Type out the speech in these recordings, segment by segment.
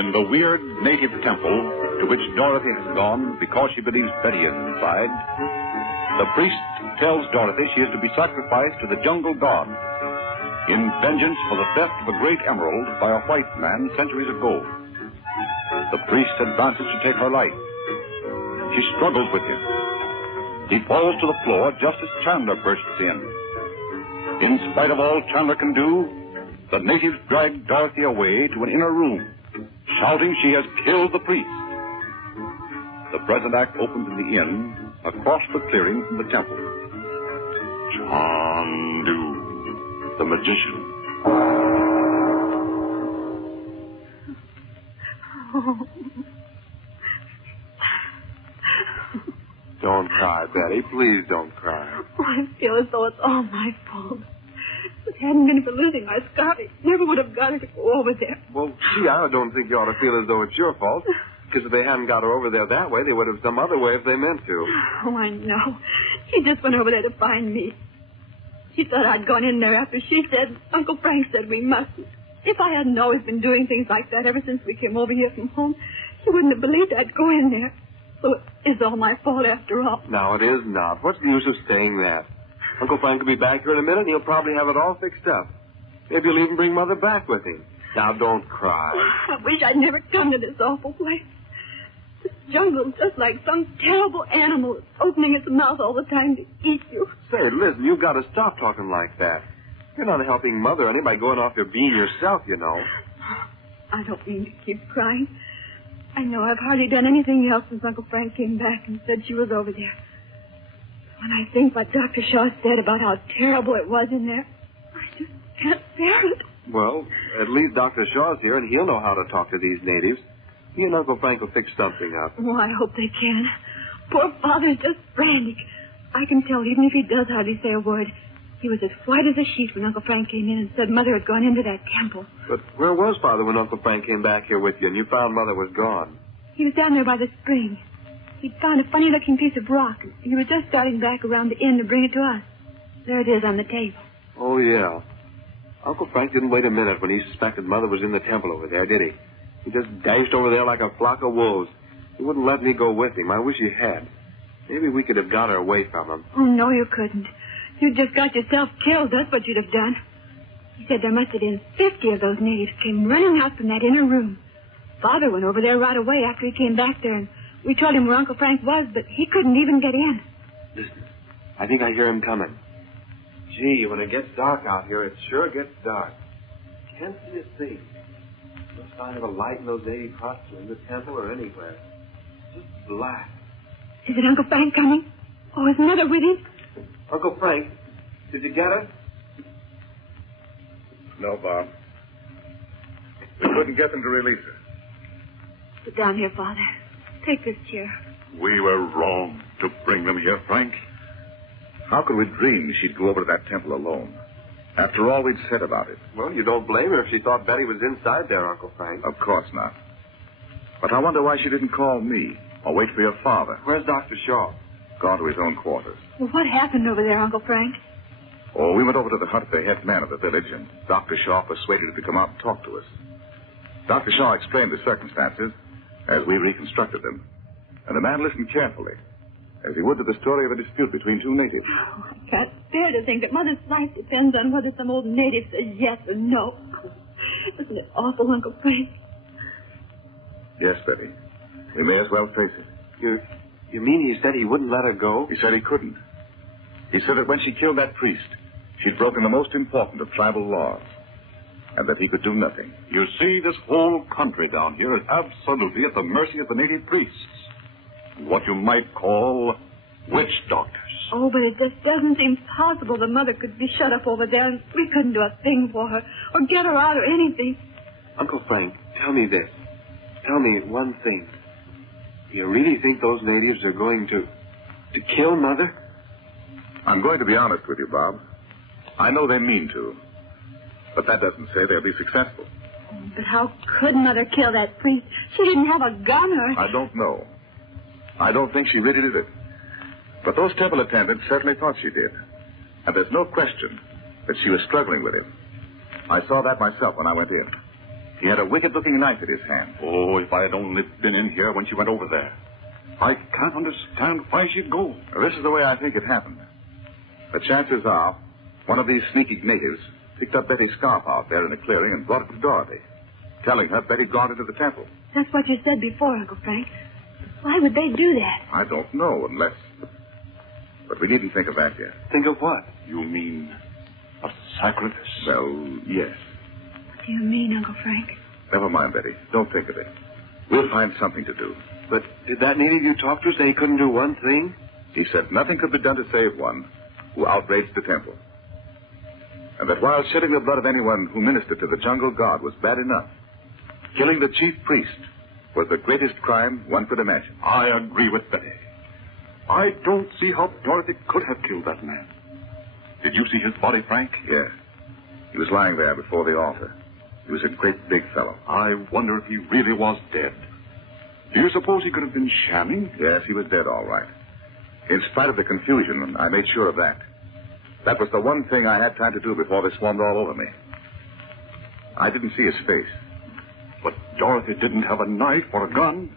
In the weird native temple to which Dorothy has gone because she believes Betty is inside, the priest tells Dorothy she is to be sacrificed to the jungle god in vengeance for the theft of a great emerald by a white man centuries ago. The priest advances to take her life. She struggles with him. He falls to the floor just as Chandler bursts in. In spite of all Chandler can do, the natives drag Dorothy away to an inner room, shouting she has killed the priest. The present act opens in the inn, across the clearing from the temple. Chandu the Magician. Don't cry, Betty. Please don't cry. Oh, I feel as though it's all my fault. If it hadn't been for losing my scarf, I never would have got her to go over there. Well, gee, I don't think you ought to feel as though it's your fault. Because if they hadn't got her over there that way, they would have some other way if they meant to. Oh, I know. She just went over there to find me. She thought I'd gone in there after she said, Uncle Frank said we mustn't. If I hadn't always been doing things like that ever since we came over here from home, she wouldn't have believed I'd go in there. So it is all my fault after all. No, it is not. What's the use of saying that? Uncle Frank will be back here in a minute, and he'll probably have it all fixed up. Maybe he'll even bring Mother back with him. Now, don't cry. I wish I'd never come to this awful place. This jungle's just like some terrible animal that's opening its mouth all the time to eat you. Say, listen, you've got to stop talking like that. You're not helping Mother any by going off your bean yourself, you know. I don't mean to keep crying. I know I've hardly done anything else since Uncle Frank came back and said she was over there. When I think what Dr. Shaw said about how terrible it was in there, I just can't bear it. Well, at least Dr. Shaw's here, and he'll know how to talk to these natives. He and Uncle Frank will fix something up. Oh, I hope they can. Poor Father's just frantic. I can tell even if he does hardly say a word. He was as white as a sheet when Uncle Frank came in and said Mother had gone into that temple. But where was Father when Uncle Frank came back here with you and you found Mother was gone? He was down there by the spring. He'd found a funny-looking piece of rock. He was just starting back around the inn to bring it to us. There it is on the table. Oh, yeah. Uncle Frank didn't wait a minute when he suspected Mother was in the temple over there, did he? He just dashed over there like a flock of wolves. He wouldn't let me go with him. I wish he had. Maybe we could have got her away from him. Oh, no, you couldn't. You just got yourself killed. That's what you'd have done. He said there must have been 50 of those natives came running out from that inner room. Father went over there right away after he came back there, and we told him where Uncle Frank was, but he couldn't even get in. Listen, I think I hear him coming. Gee, when it gets dark out here, it sure gets dark. Can't see a thing. No sign of a light in those native huts or in the temple or anywhere. Just black. Is it Uncle Frank coming? Oh, is Mother with him? Uncle Frank, did you get her? No, Bob. We couldn't get them to release her. Sit down here, Father. Take this chair. We were wrong to bring them here, Frank. How could we dream she'd go over to that temple alone? After all we'd said about it. Well, you don't blame her if she thought Betty was inside there, Uncle Frank. Of course not. But I wonder why she didn't call me or wait for your father. Where's Dr. Shaw? Gone to his own quarters. Well, what happened over there, Uncle Frank? Oh, we went over to the hut of the head man of the village, and Dr. Shaw persuaded him to come out and talk to us. Dr. Shaw explained the circumstances as we reconstructed them, and the man listened carefully, as he would to the story of a dispute between two natives. Oh, I can't bear to think that Mother's life depends on whether some old native says yes or no. Isn't it awful, Uncle Frank? Yes, Betty. We may as well face it. You mean he said he wouldn't let her go? He said he couldn't. He said that when she killed that priest, she'd broken the most important of tribal laws, and that he could do nothing. You see, this whole country down here is absolutely at the mercy of the native priests. What you might call witch doctors. Oh, but it just doesn't seem possible the Mother could be shut up over there and we couldn't do a thing for her or get her out or anything. Uncle Frank, tell me this. Tell me one thing. Do you really think those natives are going to kill Mother? I'm going to be honest with you, Bob. I know they mean to. But that doesn't say they'll be successful. But how could Mother kill that priest? She didn't have a gun or... I don't know. I don't think she really did it. But those temple attendants certainly thought she did. And there's no question that she was struggling with him. I saw that myself when I went in. He had a wicked-looking knife in his hand. Oh, if I had only been in here when she went over there. I can't understand why she'd go. Well, this is the way I think it happened. The chances are one of these sneaky natives picked up Betty's scarf out there in the clearing and brought it to Dorothy, telling her Betty'd gone into the temple. That's what you said before, Uncle Frank. Why would they do that? I don't know, unless... But we needn't think of that yet. Think of what? You mean a sacrifice? Well, yes. What do you mean, Uncle Frank? Never mind, Betty. Don't think of it. We'll find something to do. But did that native you talked to say he couldn't do one thing? He said nothing could be done to save one who outraged the temple. And that while shedding the blood of anyone who ministered to the jungle god was bad enough, killing the chief priest was the greatest crime one could imagine. I agree with Betty. I don't see how Dorothy could have killed that man. Did you see his body, Frank? Yes. He was lying there before the altar. He was a great big fellow. I wonder if he really was dead. Do you suppose he could have been shamming? Yes, he was dead, all right. In spite of the confusion, I made sure of that. That was the one thing I had time to do before they swarmed all over me. I didn't see his face. But Dorothy didn't have a knife or a gun.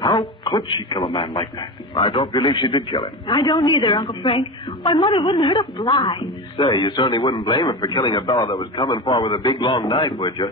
How could she kill a man like that? I don't believe she did kill him. I don't either, Uncle Frank. Why, Mother wouldn't hurt a fly. Say, you certainly wouldn't blame her for killing a fellow that was coming for her with a big, long knife, would you?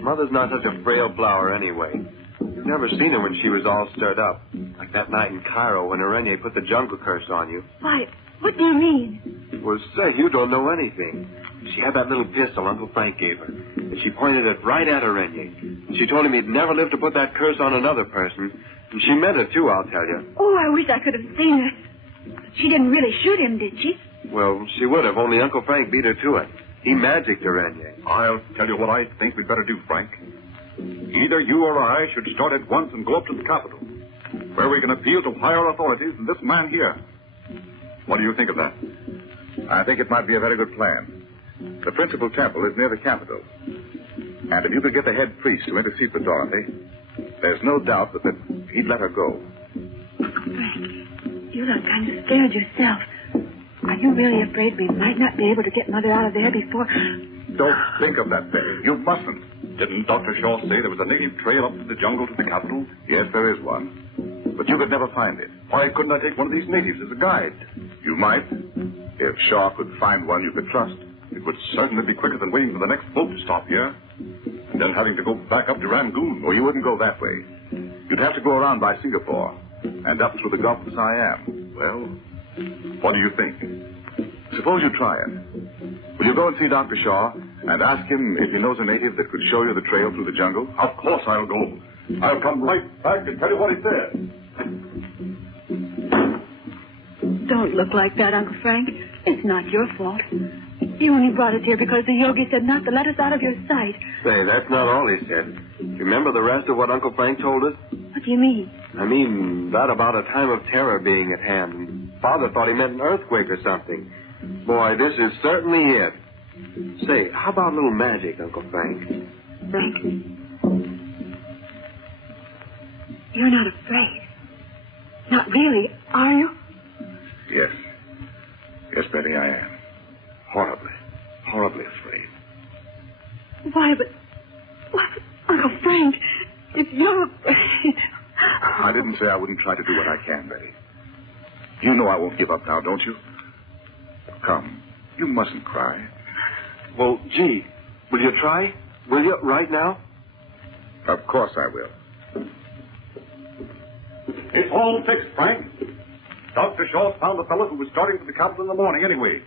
Mother's not such a frail flower anyway. You've never seen her when she was all stirred up. Like that night in Cairo when Arenya put the jungle curse on you. Why, what do you mean? Well, say, you don't know anything. She had that little pistol Uncle Frank gave her, and she pointed it right at Arenya. She told him he'd never live to put that curse on another person, and she meant it, too, I'll tell you. Oh, I wish I could have seen her. She didn't really shoot him, did she? Well, she would have, only Uncle Frank beat her to it. He magicked Arenya. I'll tell you what I think we'd better do, Frank. Either you or I should start at once and go up to the capital, where we can appeal to higher authorities than this man here. What do you think of that? I think it might be a very good plan. The principal temple is near the capital. And if you could get the head priest to intercede with Dorothy, there's no doubt that he'd let her go. Frank, you look kind of scared yourself. Are you really afraid we might not be able to get Mother out of there before... Don't think of that, Betty. You mustn't. Didn't Dr. Shaw say there was a native trail up to the jungle to the capital? Yes, there is one. But you could never find it. Why couldn't I take one of these natives as a guide? You might. If Shaw could find one you could trust. It would certainly be quicker than waiting for the next boat to stop here. And then having to go back up to Rangoon. Oh, you wouldn't go that way. You'd have to go around by Singapore and up through the Gulf of Siam. Well, what do you think? Suppose you try it. Will you go and see Dr. Shaw and ask him if he knows a native that could show you the trail through the jungle? Of course I'll go. I'll come right back and tell you what he said. Don't look like that, Uncle Frank. It's not your fault. You only brought us here because the yogi said not to let us out of your sight. Say, that's not all he said. Remember the rest of what Uncle Frank told us? What do you mean? I mean, that about a time of terror being at hand. And Father thought he meant an earthquake or something. Boy, this is certainly it. Say, how about a little magic, Uncle Frank? Frank, you're not afraid. Not really, are you? Yes. Yes, Betty, I am. Horribly, horribly afraid. Why, but... Uncle Frank, if you're afraid... I didn't say I wouldn't try to do what I can, Betty. You know I won't give up now, don't you? Come, you mustn't cry. Well, gee, will you try? Will you, right now? Of course I will. It's all fixed, Frank. Dr. Shaw found the fellow who was starting for the capital in the morning anyway.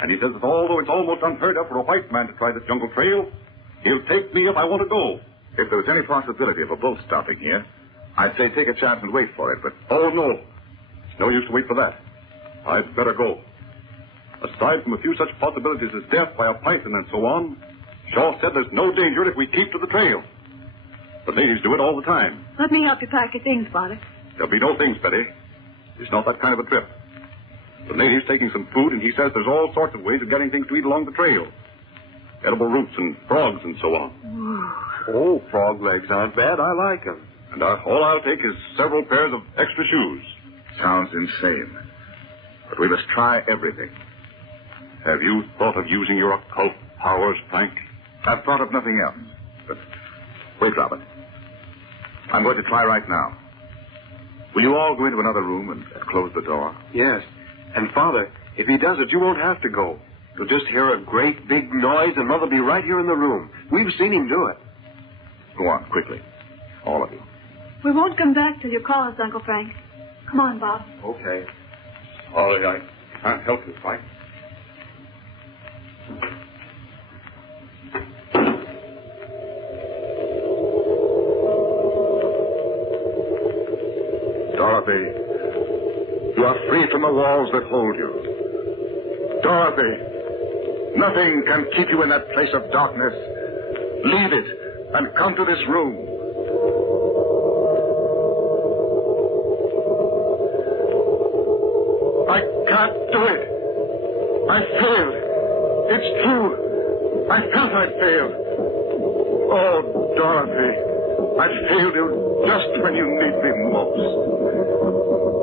And he says that although it's almost unheard of for a white man to try this jungle trail, he'll take me if I want to go. If there was any possibility of a boat stopping here, I'd say take a chance and wait for it, but... Oh, no. It's no use to wait for that. I'd better go. Aside from a few such possibilities as death by a python and so on, Shaw said there's no danger if we keep to the trail. The natives do it all the time. Let me help you pack your things, Father. There'll be no things, Betty. It's not that kind of a trip. The native's taking some food, and he says there's all sorts of ways of getting things to eat along the trail. Edible roots and frogs and so on. Oh, frog legs aren't bad. I like them. And all I'll take is several pairs of extra shoes. Sounds insane. But we must try everything. Have you thought of using your occult powers, Frank? I've thought of nothing else. But wait, Robert. I'm going to try right now. Will you all go into another room and close the door? Yes. And, Father, if he does it, you won't have to go. You'll just hear a great big noise, and Mother'll be right here in the room. We've seen him do it. Go on, quickly. All of you. We won't come back till you call us, Uncle Frank. Come on, Bob. Okay. Sorry, I can't help you, Frank. Dorothy, you are free from the walls that hold you. Dorothy, nothing can keep you in that place of darkness. Leave it and come to this room. I can't do it. I failed. It's true. I felt I failed. Oh, Dorothy, I failed you just when you need me most.